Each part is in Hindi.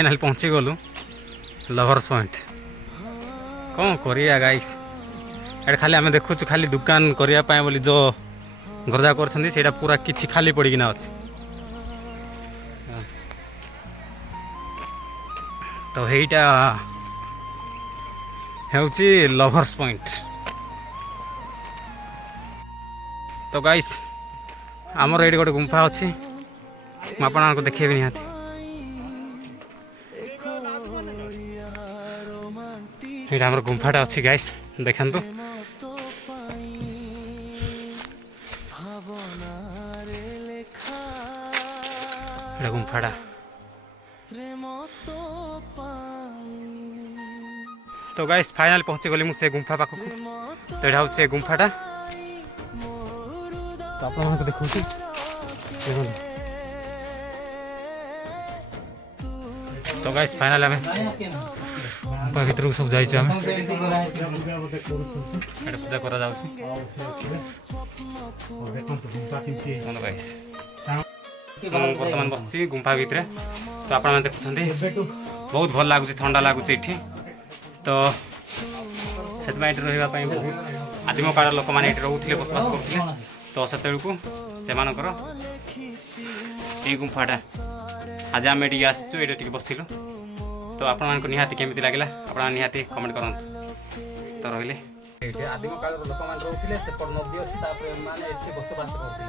फाइनाल पहुँची गलु लवर्स पॉइंट कौन करिया गाइस एट खाली आम देखु खाली दुकान करने बोली जो गरजा कर पूरा किसी खाली पड़ना अच्छे तो यहीटा हेउची लवर्स पॉइंट। तो गाइस आमर ये गोटे गुंफा अच्छी मुझे देखेबी निहाती ये आमर गुंफाटा अच्छी गाइस देखु गुंफाटा तो गाइस फाइनल पहुँची गली मुझे गुंफा पाखक तो यहाँ से गुंफाटा तो आप देखो तो गाइस फाइनल आम गुंफा भर सब जाइए पूजा करा बर्तमान बस गुंफा भितर तो आप देखुं बहुत भल लगुच ठंडा लगुच ये तो से बहुत आदिम काल लोक मैंने ये रोते बसवास करते तो से ये गुंफाटा आज आम ये आसटे बसिलु तो आप निहाती केमी लगे आप निहाती कमेंट कर तो रही आदिम काल लोक मैंने रोते नदी अच्छी बसवास करते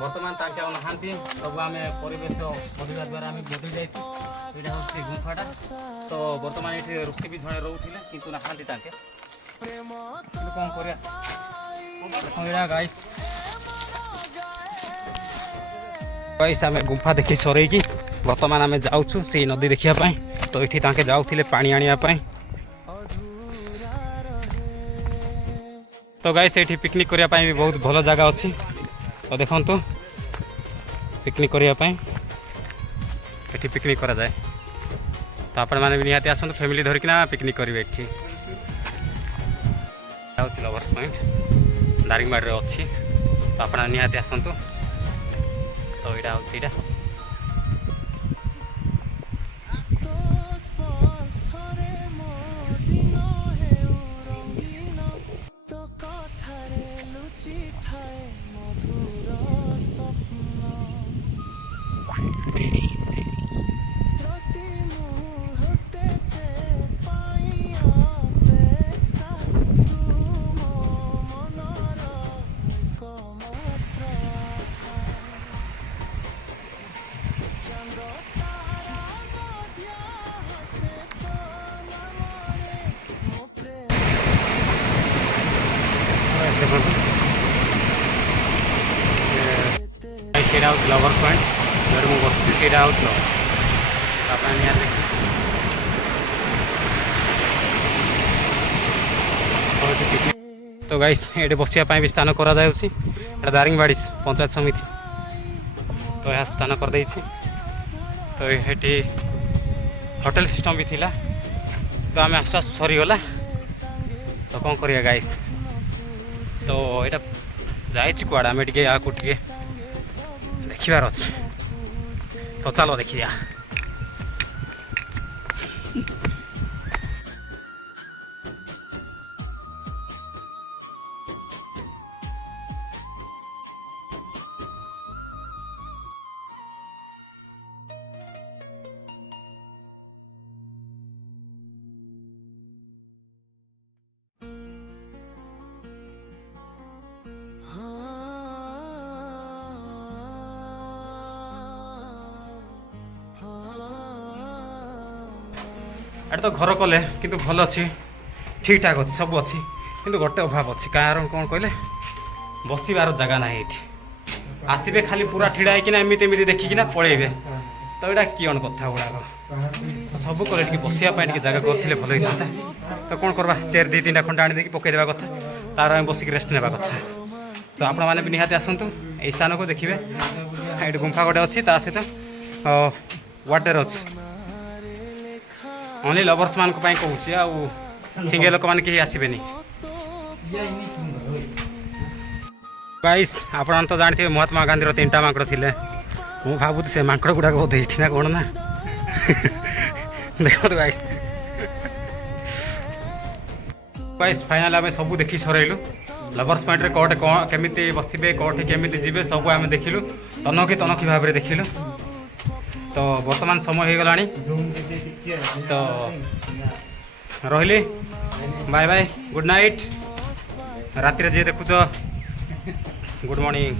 बर्तमान नहांती सब आम परिवेश बदलवा द्वारा आम बदल जाइए हूँ गुंफाटा तो बर्तमान ये ऋषि भी जड़े रोते कि नहांती कौन कर गाइस गाइस आम गुंफा देखी सरईकी बर्तमान आम जाऊँ से नदी देखापी तो ये जाऊे पानी आने तो गाइस ये पिकनिक करने भी बहुत भल जगह अच्छी तो देखु पिकनिक करने ये पिकनिक करा जाए तो आपण मैंने भी निहाती आसतु फैमिली धरिकिना पिकनिक करेंगे ये लवर्स पॉइंट दारिंगबाड़ी अच्छी तो आप निहाती आसतु तो यहाँ हूँ लवर्स पॉइंट जो मुझे बस से तो गाइस ये बसापी भी स्थान करा दारिंगबाड़ी पंचायत समिति तो यह स्थान कर दे तो ये होटेल सिस्टम भी थिला तो आम आस सरीगला तो कौन करिया गाइस तो यहाँ जाए कूड़ा आम टे या देखिबार अच्छे तो चलो देखी जा एटा तो घर कले किंतु भल अच्छी ठीक ठाक अच्छी सब अच्छी किंतु गोटे अभाव अच्छी कारण कौन कहले बसबार जगह ना ये आसबे खाली पूरा ठिड़ा होना एमती देखिकिना पलैबे तो यहाँ किन कथा गुड़ाक सब कले बसापी जगह करते भल होता तो कौन करवा चेयर दी तीन खंडा आनी पकईदेवा कथा तार आम बसिक रेस्ट नेबा कथा तो आपण मैंने भी निहाती आसतु यही स्थान को देखिए ये गुंफा गोटे अच्छी सहित वाटर अच्छी ओनली लवर्स मान कहूँ आ सिंगल लोक मैंने कहीं आसबेनि गाइस आपण तो जानते महात्मा गांधी 3टा माकड़ थे मुझे भावुँ से माकड़ गुड़ाक बोधे ये कौन ना ଦେଖନ୍ତୁ ଗାଇସ୍ ଗାଇସ୍ ଫାଇନାଲ ଆମେ ସବୁ ଦେଖି ସରେଇଲୁ ଲଭର୍ସ ପଏଣ୍ଟରେ କୋଉଠି କ'ଣ କେମିତି ବସିବେ କୋଉଠି କେମିତି ଯିବେ ସବୁ ଆମେ ଦେଖିଲୁ ତନଖି ଭାବରେ ଦେଖିଲୁ ତ ବର୍ତ୍ତମାନ ସମୟ ହେଇଗଲାଣି ତ ରହିଲି ବାଏ ବାଏ ଗୁଡ୍ ନାଇଟ୍ ରାତିରେ ଯିଏ ଦେଖୁଛ ଗୁଡ୍ ମର୍ଣ୍ଣିଂ।